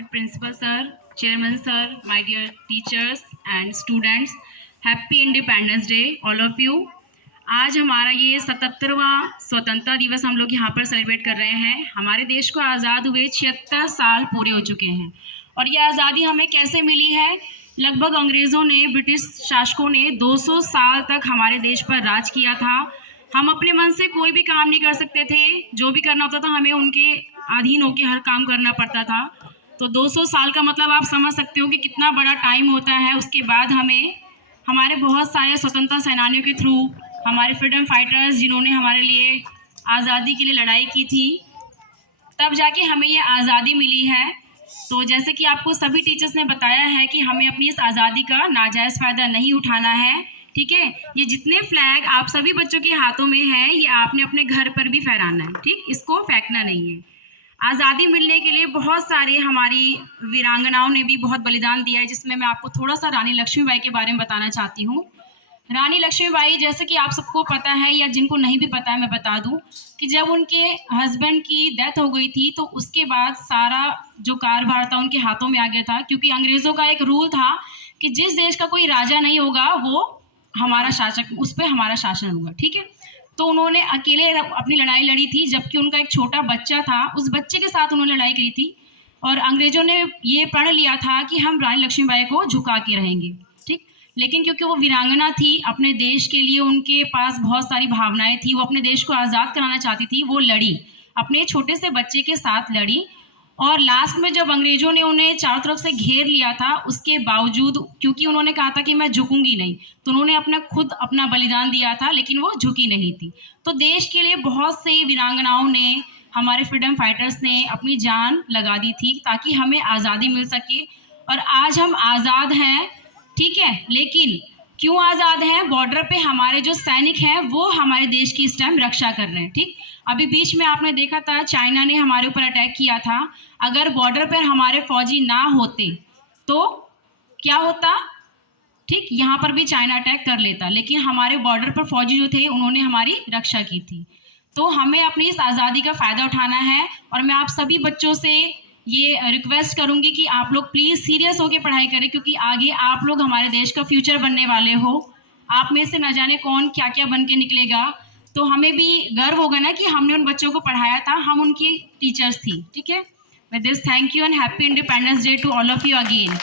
respected principal sir, chairman sir, my dear teachers and students, happy Independence Day all of you. आज हमारा ये 77वां स्वतंत्रता दिवस हम लोग यहाँ पर सेलिब्रेट कर रहे हैं। हमारे देश को आज़ाद हुए 76 साल पूरे हो चुके हैं और ये आज़ादी हमें कैसे मिली है? लगभग अंग्रेज़ों ने, ब्रिटिश शासकों ने 200 साल तक हमारे देश पर राज किया था। हम अपने मन से कोई भी काम नहीं कर सकते थे, जो भी करना होता था हमें उनके अधीन होकर हर काम करना पड़ता था। तो 200 साल का मतलब आप समझ सकते हो कि कितना बड़ा टाइम होता है। उसके बाद हमें हमारे बहुत सारे स्वतंत्रता सेनानियों के थ्रू, हमारे फ्रीडम फाइटर्स जिन्होंने हमारे लिए आज़ादी के लिए लड़ाई की थी, तब जाके हमें ये आज़ादी मिली है। तो जैसे कि आपको सभी टीचर्स ने बताया है कि हमें अपनी इस आज़ादी का नाजायज़ फ़ायदा नहीं उठाना है, ठीक है। ये जितने फ्लैग आप सभी बच्चों के हाथों में है, ये आपने अपने घर पर भी फहराना है, ठीक, इसको फेंकना नहीं है। आज़ादी मिलने के लिए बहुत सारे हमारी वीरांगनाओं ने भी बहुत बलिदान दिया है, जिसमें मैं आपको थोड़ा सा रानी लक्ष्मीबाई के बारे में बताना चाहती हूँ। रानी लक्ष्मीबाई, जैसे कि आप सबको पता है या जिनको नहीं भी पता है मैं बता दूं कि जब उनके हस्बैंड की डेथ हो गई थी तो उसके बाद सारा जो कारभार था उनके हाथों में आ गया था, क्योंकि अंग्रेज़ों का एक रूल था कि जिस देश का कोई राजा नहीं होगा वो हमारा शासक, उस पर हमारा शासन होगा, ठीक है। तो उन्होंने अकेले अपनी लड़ाई लड़ी थी, जबकि उनका एक छोटा बच्चा था, उस बच्चे के साथ उन्होंने लड़ाई करी थी और अंग्रेज़ों ने ये प्रण लिया था कि हम रानी लक्ष्मीबाई को झुका के रहेंगे, ठीक। लेकिन क्योंकि वो वीरांगना थी, अपने देश के लिए उनके पास बहुत सारी भावनाएं थी, वो अपने देश को आज़ाद कराना चाहती थी, वो लड़ी, अपने छोटे से बच्चे के साथ लड़ी। और लास्ट में जब अंग्रेज़ों ने उन्हें चारों तरफ से घेर लिया था, उसके बावजूद, क्योंकि उन्होंने कहा था कि मैं झुकूंगी नहीं, तो उन्होंने अपना बलिदान दिया था, लेकिन वो झुकी नहीं थी। तो देश के लिए बहुत से वीरांगनाओं ने, हमारे फ्रीडम फाइटर्स ने अपनी जान लगा दी थी ताकि हमें आज़ादी मिल सके। और आज हम आज़ाद हैं, ठीक है, लेकिन क्यों आज़ाद हैं? बॉर्डर पे हमारे जो सैनिक हैं वो हमारे देश की इस टाइम रक्षा कर रहे हैं, ठीक। अभी बीच में आपने देखा था चाइना ने हमारे ऊपर अटैक किया था। अगर बॉर्डर पर हमारे फौजी ना होते तो क्या होता? ठीक, यहाँ पर भी चाइना अटैक कर लेता, लेकिन हमारे बॉर्डर पर फौजी जो थे उन्होंने हमारी रक्षा की थी। तो हमें अपनी इस आज़ादी का फ़ायदा उठाना है और मैं आप सभी बच्चों से ये रिक्वेस्ट करूंगी कि आप लोग प्लीज़ सीरियस होकर पढ़ाई करें, क्योंकि आगे आप लोग हमारे देश का फ्यूचर बनने वाले हो। आप में से न जाने कौन क्या क्या बन के निकलेगा, तो हमें भी गर्व होगा ना कि हमने उन बच्चों को पढ़ाया था, हम उनकी टीचर्स थी, ठीक है। With this, thank you and happy independence day to all of you again.